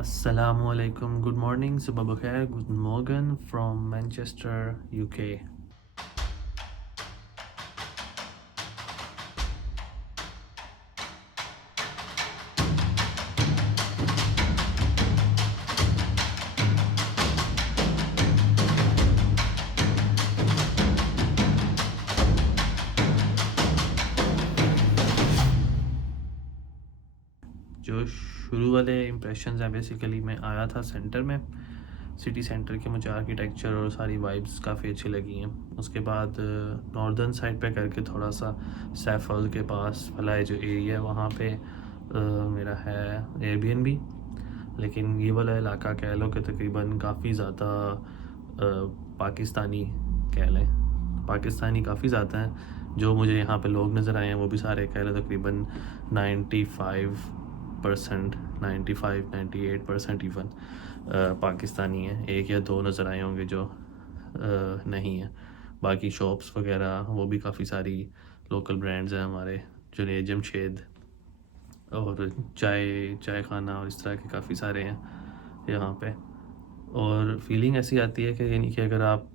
Assalamu alaikum. Good morning, Subha Bakhair. Guten Morgen from Manchester, UK. जो शुरू वाले इम्प्रेशंस हैं, बेसिकली मैं आया था सेंटर में, सिटी सेंटर के मुझे आर्किटेक्चर और सारी वाइब्स काफ़ी अच्छी लगी हैं। उसके बाद नॉर्दर्न साइड पे करके थोड़ा सा सैफल के पास फलाए जो एरिया है वहाँ पे मेरा है एयरबीएनबी। लेकिन ये वाला इलाका कह लो कि तकरीबन काफ़ी ज़्यादा पाकिस्तानी कह लें, पाकिस्तानी काफ़ी ज़्यादा हैं। जो मुझे यहाँ पे लोग नज़र आए हैं वो भी सारे कह लो तकरीबन 95%, 95-98% इवन पाकिस्तानी हैं। एक या दो नज़र आए होंगे जो नहीं है। बाकी शॉप्स वगैरह वो भी काफ़ी सारी लोकल ब्रांड्स हैं हमारे, जुनैद जमशेद और चाय खाना और इस तरह के काफ़ी सारे हैं यहाँ पे। और फीलिंग ऐसी आती है कि यानी कि अगर आप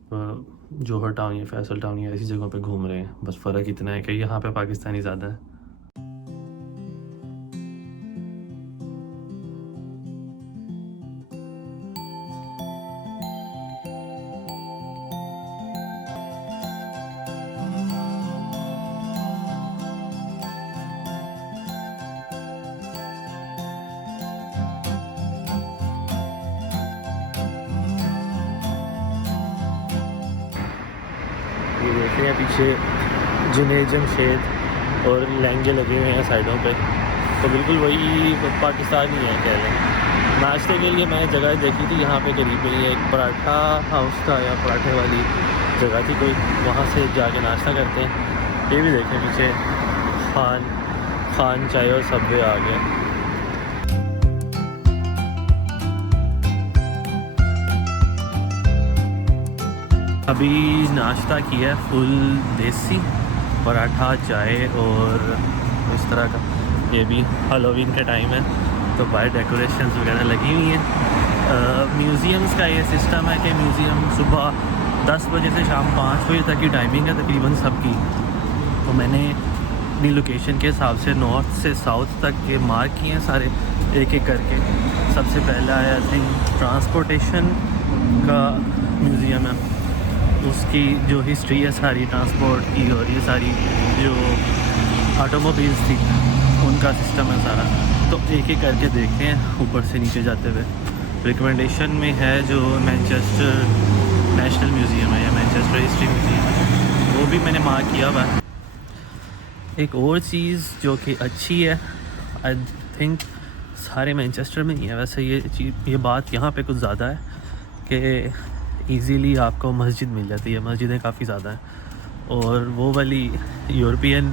जौहर टाउन या फैसल टाउन या ऐसी जगहों पे घूम रहे हैं, बस फ़र्क इतना है कि यहाँ पे पाकिस्तानी ज़्यादा है। ये देख रहे हैं पीछे जुनैद जमशेद और लहंगे लगे हुए हैं साइडों पे, तो बिल्कुल वही पाकिस्तान ही है कह लें। नाश्ते के लिए मैंने जगह देखी थी यहाँ पे करीब में ही एक पराठा हाउस था या पराठे वाली जगह थी कोई, वहाँ से जाके नाश्ता करते हैं। ये भी देखें पीछे खान चाय और सबवे आ गया। अभी नाश्ता किया है फुल देसी पराठा चाय और इस तरह का। ये भी हेलोवीन का टाइम है तो बाहर डेकोरेशंस वगैरह लगी हुई हैं। म्यूज़ियम्स का ये सिस्टम है कि म्यूज़ियम सुबह 10 बजे से शाम 5 बजे तक की टाइमिंग है तकरीबन सबकी। तो मैंने अपनी लोकेशन के हिसाब से नॉर्थ से साउथ तक के मार्क किए हैं सारे एक एक करके। सबसे पहला है आई थिंक ट्रांसपोर्टेशन का म्यूज़ियम है, उसकी जो हिस्ट्री है सारी ट्रांसपोर्ट की और ये सारी जो ऑटोमोबाइल्स थी उनका सिस्टम है सारा। तो एक एक करके देखते हैं ऊपर से नीचे जाते हुए। रिकमेंडेशन में है जो मैनचेस्टर नेशनल म्यूज़ियम है या मैनचेस्टर हिस्ट्री म्यूज़ियम है, वो भी मैंने मार्क किया हुआ है। एक और चीज़ जो कि अच्छी है, आई थिंक सारे मैनचेस्टर में ही है वैसे ये बात यहाँ पे कुछ ज़्यादा है कि इजीली आपको मस्जिद मिल जाती है। मस्जिदें काफ़ी ज़्यादा हैं और वो वाली यूरोपियन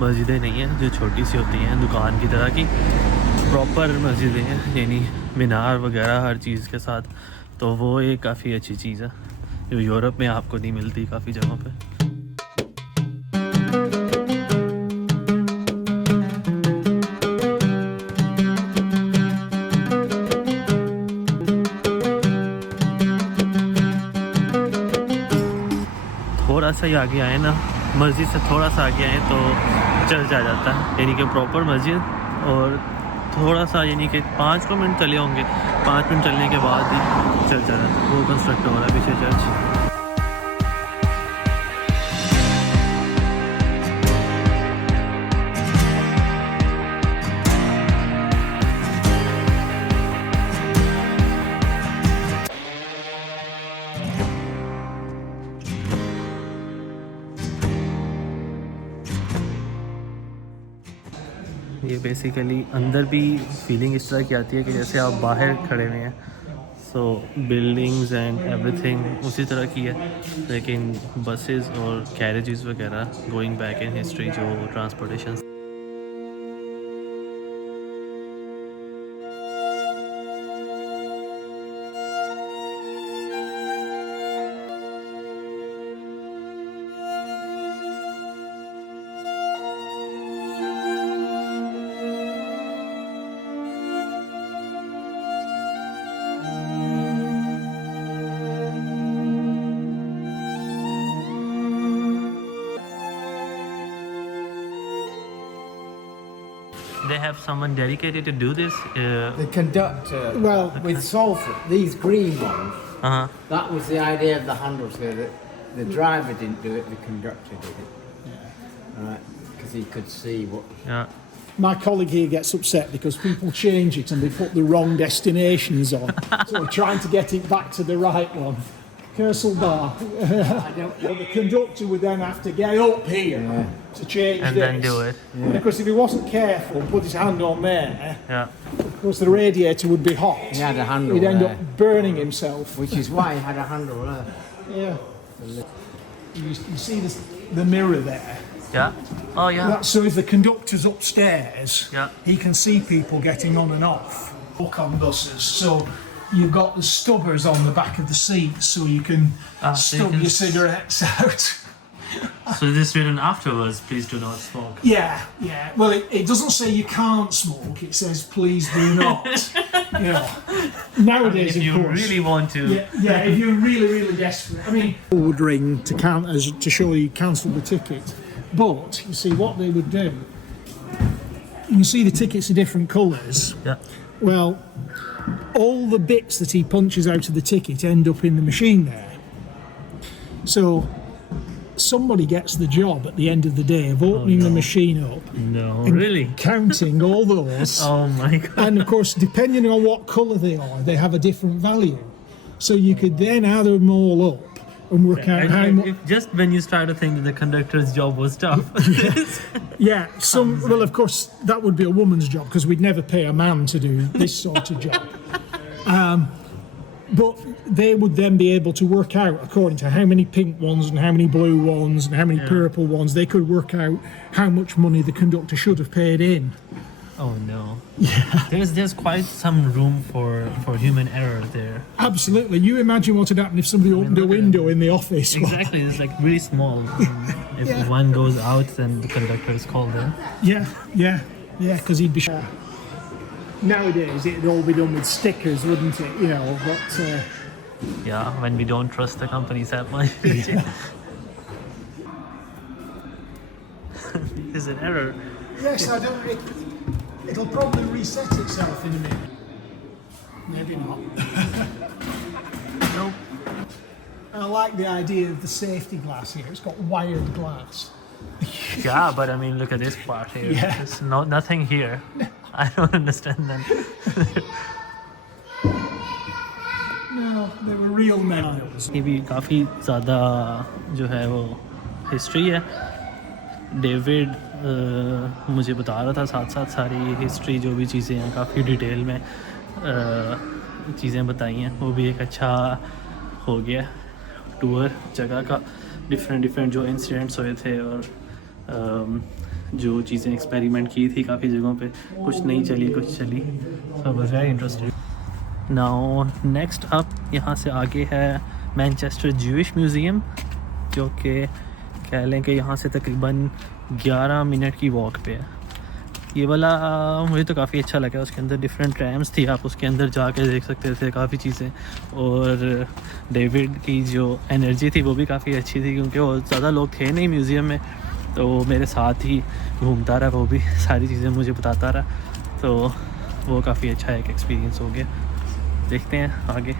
मस्जिदें नहीं हैं जो छोटी सी होती हैं दुकान की तरह की, प्रॉपर मस्जिदें हैं यानी मीनार वगैरह हर चीज़ के साथ। तो वो एक काफ़ी अच्छी चीज़ है जो यूरोप में आपको नहीं मिलती काफ़ी जगहों पे। थोड़ा सा ही आगे आए ना, मस्जिद से थोड़ा सा आगे आए तो चर्च आ जाता है, यानी कि प्रॉपर मस्जिद। और थोड़ा सा यानी कि 5 मिनट चले होंगे, 5 मिनट चलने के बाद ही चर्च आ जाता है। वो कंस्ट्रक्ट हो रहा है पीछे चर्च। ये बेसिकली अंदर भी फीलिंग इस तरह की आती है कि जैसे आप बाहर खड़े हुए हैं। सो बिल्डिंग्स एंड एवरीथिंग उसी तरह की है, लेकिन बसेस और कैरेजेस वगैरह गोइंग बैक इन हिस्ट्री जो transportation. they have someone dedicated to do this? The conductor, Well- with Salford, these green ones, Uh-huh. that was the idea of the handles. So that the driver didn't do it, the conductor did it. Right, because he could see what. Yeah. My colleague here gets upset because people change it and they put the wrong destinations on. So we're trying to get it back to the right one. Kersal Bar. I don't know. The conductor would then have to get up here to change And this. then do it. And of course, if he wasn't careful, put his hand on there, Yeah. of course the radiator would be hot. He had a handle He'd end there, up burning himself. which is why he had a handle there. Yeah. You see the mirror there? Yeah. Oh yeah. So if the conductor's upstairs, Yeah. he can see people getting on and off. Walk on buses. So you've got the stubbers on the back of the seats so you can So you stub can your cigarettes out. So this written afterwards, please do not smoke. Yeah. Well, it doesn't say you can't smoke. It says please do not. You know, nowadays, If you of course. really want to. Yeah, if you're really desperate. I mean, people would ring to show you cancel the ticket. But you see what they would do. You can see the tickets are different colours. Yeah. Well, all the bits that he punches out of the ticket end up in the machine there. So somebody gets the job at the end of the day of opening the machine up, No, really. counting all those. Oh my god. And of course, depending on what colour they are, they have a different value. So you could then add them all up and work out how much. Just when you start to think that the conductor's job was tough. Yeah, well, of course, that would be a woman's job because we'd never pay a man to do this sort of job. But they would then be able to work out, according to how many pink ones and how many blue ones and how many purple ones, they could work out how much money the conductor should have paid in. Oh no. Yeah. There's quite some room for human error there. Absolutely. You imagine what would happen if somebody opened a window in the office. Exactly. It's like really small. If Yeah. one goes out, then the conductor is called in. Yeah, because he'd be. Nowadays, it'd all be done with stickers, wouldn't it? You know, but. Yeah. When we don't trust the companies that much. Is an error. Yes, I don't. It'll probably reset itself in a minute. Maybe not. Nope. I like the idea of the safety glass here. It's got wired glass. Yeah, but I mean, look at this part here. Yeah. There's nothing here. I don't understand that. No, they were real nails. ये भी काफ़ी ज़्यादा जो है वो हिस्ट्री है डेविड मुझे बता रहा था साथ साथ सारी हिस्ट्री जो भी चीज़ें हैं काफ़ी डिटेल में चीज़ें बताई हैं वो भी एक अच्छा हो गया टूर जगह का डिफरेंट जो इंसिडेंट्स हुए थे और जो चीज़ें एक्सपेरिमेंट की थी काफ़ी जगहों पे कुछ नहीं चली कुछ चली so was very interesting now next up यहाँ से आगे है मैनचेस्टर ज्यूइश म्यूज़ियम जो कि कह लें कि यहाँ से तकरीबन 11 मिनट की वॉक पे है ये वाला मुझे तो काफ़ी अच्छा लगा उसके अंदर डिफरेंट रैम्स थी आप उसके अंदर जाके देख सकते थे काफ़ी चीज़ें और डेविड की जो एनर्जी थी वो भी काफ़ी अच्छी थी क्योंकि वो ज़्यादा लोग थे नहीं म्यूज़ियम में तो वो मेरे साथ ही घूमता रहा वो भी सारी चीज़ें मुझे बताता रहा तो वो काफ़ी अच्छा एक एक्सपीरियंस हो गया देखते हैं आगे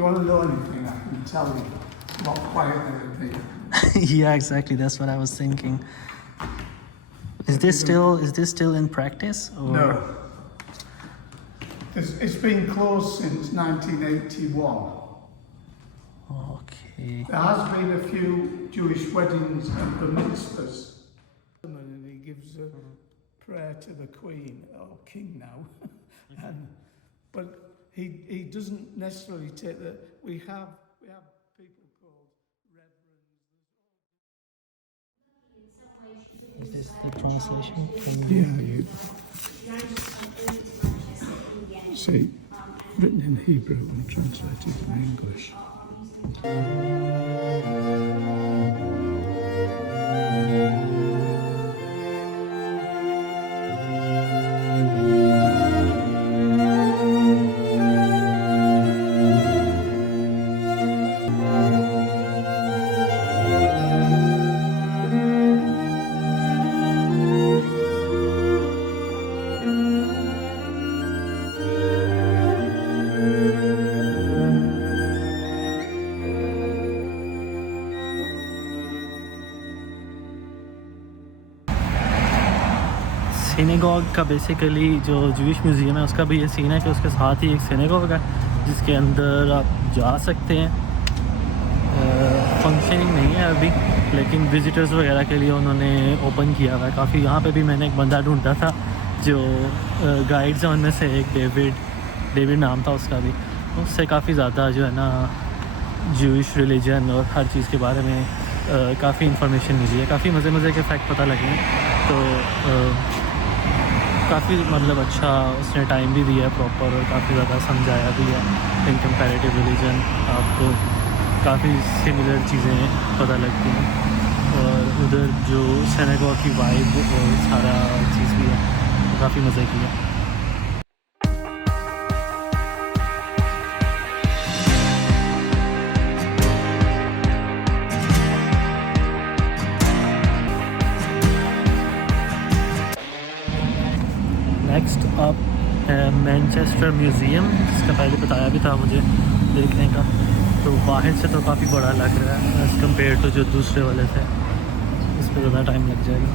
you want to know anything, I can tell you. A lot quieter than me. Yeah, exactly. That's what I was thinking. Is this still in practice? Or? No. It's been closed since 1981. Okay. There has been a few Jewish weddings and bar mitzvahs. And he gives a prayer to the Queen, or King now. But he doesn't necessarily take the... We have people called reverends. Is this the translation? Yeah, see, written in Hebrew and translated in English. Synagogue का बेसिकली जो Jewish museum है उसका भी ये सीन है कि उसके साथ ही एक सिनेगॉग है जिसके अंदर आप जा सकते हैं। फंक्शनिंग नहीं है अभी, लेकिन विज़िटर्स वगैरह के लिए उन्होंने ओपन किया हुआ है काफ़ी। यहाँ पे भी मैंने एक बंदा ढूंढा था जो गाइड्स हैं उनमें से एक डेविड नाम था उसका भी। उससे काफ़ी ज़्यादा जो है ना जूइश रिलीजन और हर चीज़ के बारे में काफ़ी इन्फॉर्मेशन मिली है, काफ़ी मज़े के फैक्ट पता लगे हैं। तो काफ़ी मतलब अच्छा उसने टाइम भी दिया है प्रॉपर और काफ़ी ज़्यादा समझाया भी है। इन कंपैरेटिव रिलीजन आपको काफ़ी सिमिलर चीज़ें पता लगती हैं और उधर जो सिनेगॉग की वाइब और सारा चीज़ भी है काफ़ी मज़े की है। नेक्स्ट अप है मैनचेस्टर म्यूज़ियम, जिसका पहले बताया भी था मुझे देखने का। तो बाहर से तो काफ़ी बड़ा लग रहा है एज़ कम्पेयर टू जो दूसरे वाले थे, इस पर ज़्यादा टाइम लग जाएगा।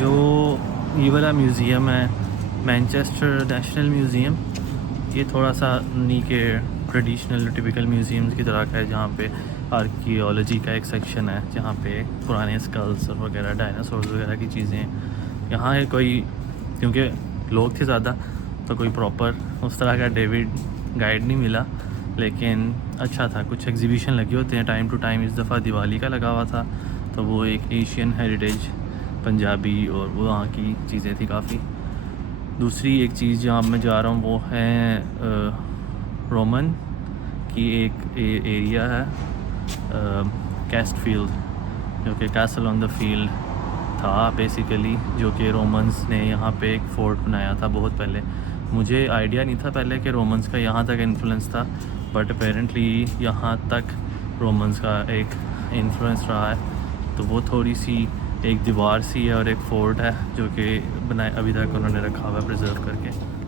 जो ये वाला म्यूज़ियम है मैनचेस्टर नेशनल म्यूज़ियम, ये थोड़ा सा नहीं के ट्रेडिशनल टिपिकल म्यूज़ियम्स की तरह का है, जहाँ पे आर्कियोलॉजी का एक सेक्शन है जहाँ पे पुराने स्कल्स और वगैरह डायनासोर्स वगैरह की चीज़ें हैं। यहाँ है कोई, क्योंकि लोग थे ज़्यादा तो कोई प्रॉपर उस तरह का डेविड गाइड नहीं मिला, लेकिन अच्छा था। कुछ एग्जीबिशन लगे होते हैं टाइम टू टाइम, इस दफ़ा दिवाली का लगा हुआ था, तो वो एक एशियन हेरिटेज पंजाबी और वो वहाँ की चीज़ें थी काफ़ी। दूसरी एक चीज़ जहाँ मैं जा रहा हूँ वो है रोमन की एक एरिया है, कैस्ट फील्ड, जो कि कैसल ऑन द फील्ड था बेसिकली, जो कि रोमन्स ने यहाँ पे एक फोर्ट बनाया था बहुत पहले। मुझे आइडिया नहीं था पहले कि रोमन्स का यहाँ तक इन्फ्लुएंस था, बट अपेरेंटली यहाँ तक रोमन्स का एक इन्फ्लुएंस रहा है। तो वो थोड़ी सी एक दीवार सी है और एक फोर्ट है जो कि बनाए अभी तक उन्होंने रखा हुआ है प्रिजर्व करके।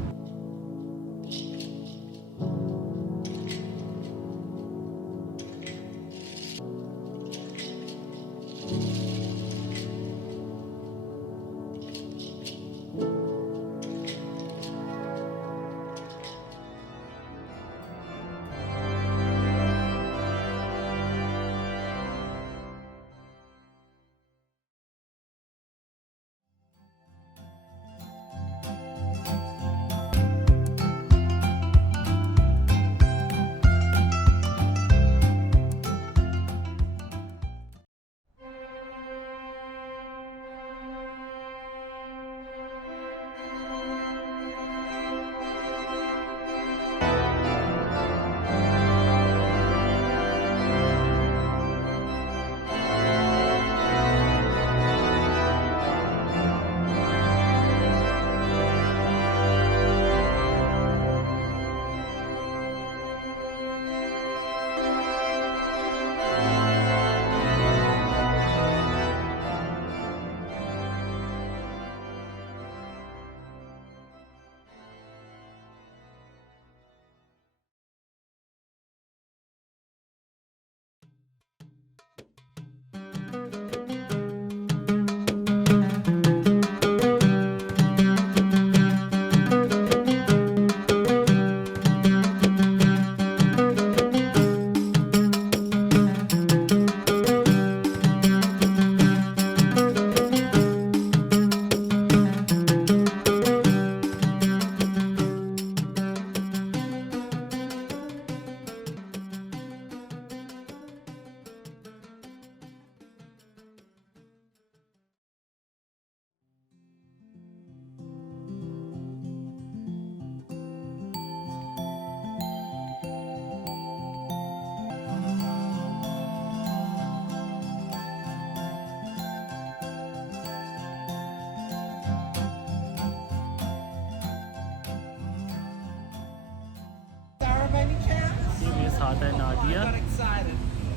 मेरे साथ है नादिया,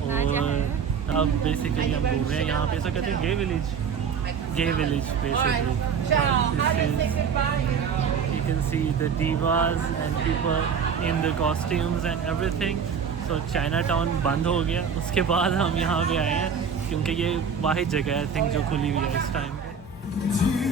और अब बेसिकली हम घूम रहे हैं यहाँ पे, ऐसा कहते हैं gay village basically. You can see the divas and people in the costumes and everything. So Chinatown बंद हो गया, उसके बाद हम यहाँ पे आए हैं क्योंकि ये वाहिद जगह है आई थिंक जो खुली हुई है इस टाइम पे।